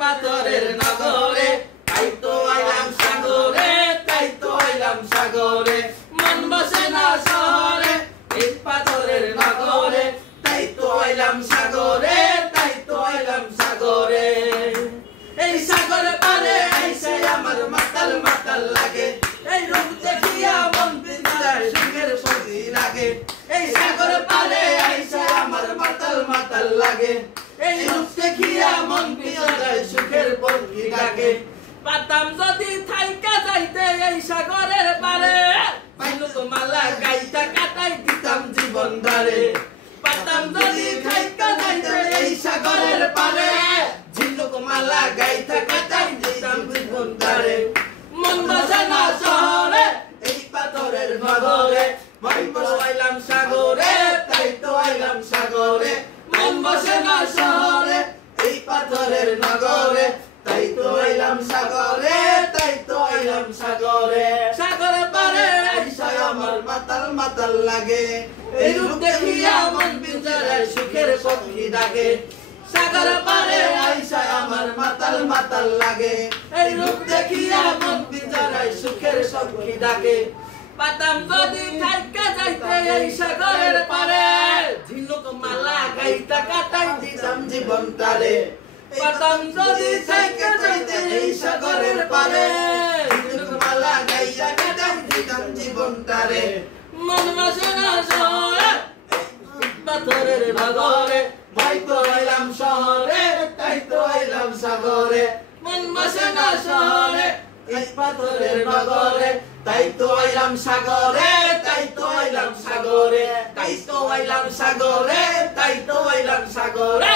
পাথরের নগরে তাই তো আইলাম সাগরে, তাই তো আইলাম সাগরে। মন বসে না শহরে ইট পাথরের নগরে তাই তো আইলাম সাগরে, তাই তো আইলাম সাগরে। এই সাগরে পারে আইসে আমার মাতাল মাতাল লাগে, এই রূপ দেখিয়া মন পিঞ্জরায় সুখের সঙ্গী লাগে। এই সাগরে পারে আইসে আমার মাতাল মাতাল লাগে, এই রূপ দেখিয়া মন পিঞ্জরায় সুখের পঙ্খী ডাকে। পাতাম যদি থাইকা যাইতে এই সাগরের পারে, পাইলো তো মালা গাইতা কাটাই দিতাম জীবন ধারে। পাতাম যদি থাইকা যাইতে এই সাগরের পারে, ঝিনুক মালা গাইতা কাটাই দিতাম জীবন ধারে। মন বসে না শহরে এই পাথরের নগরে, মন বসে আইলাম সাগরে, তাই তো আইলাম সাগরে। মন বসে না শহরে এই পাথরের নগরে তাই তো আইলাম সাগরে, তাই তো আইলাম সাগরে। সাগরে পারে আইসা আমার মাতাল মাতাল লাগে, এই রূপ দেখিয়া মন পিঞ্জরায় সুখের পঙ্খী ডাকে। সাগরে পারে আইসা আমার মাতাল মাতাল লাগে, এই রূপ দেখিয়া মন পিঞ্জরায় সুখের পঙ্খী ডাকে। পাতাম যদি থাইকা যাইতে এই সাগরের পারে, ঝিনুক মালা গাইতা কাটাই দিতাম জীবন তারে। পাতাম যদি থাইকা যাইতে এই সাগরের পারে, ঝিনুক মালা গাইতা কাটাই দিতাম জীবন তারে। মন বসে না শহরে পাথরের নগরে, তাই তো আইলাম শহরে, তাই তো আইলাম সাগরে। মন বসে না শহরে এই পাথরের নগরে, তাই তো আইলাম সাগরে, তাই তো আইলাম সাগরে। তাই তো আইলাম সাগরে, তাই তো আইলাম সাগরে।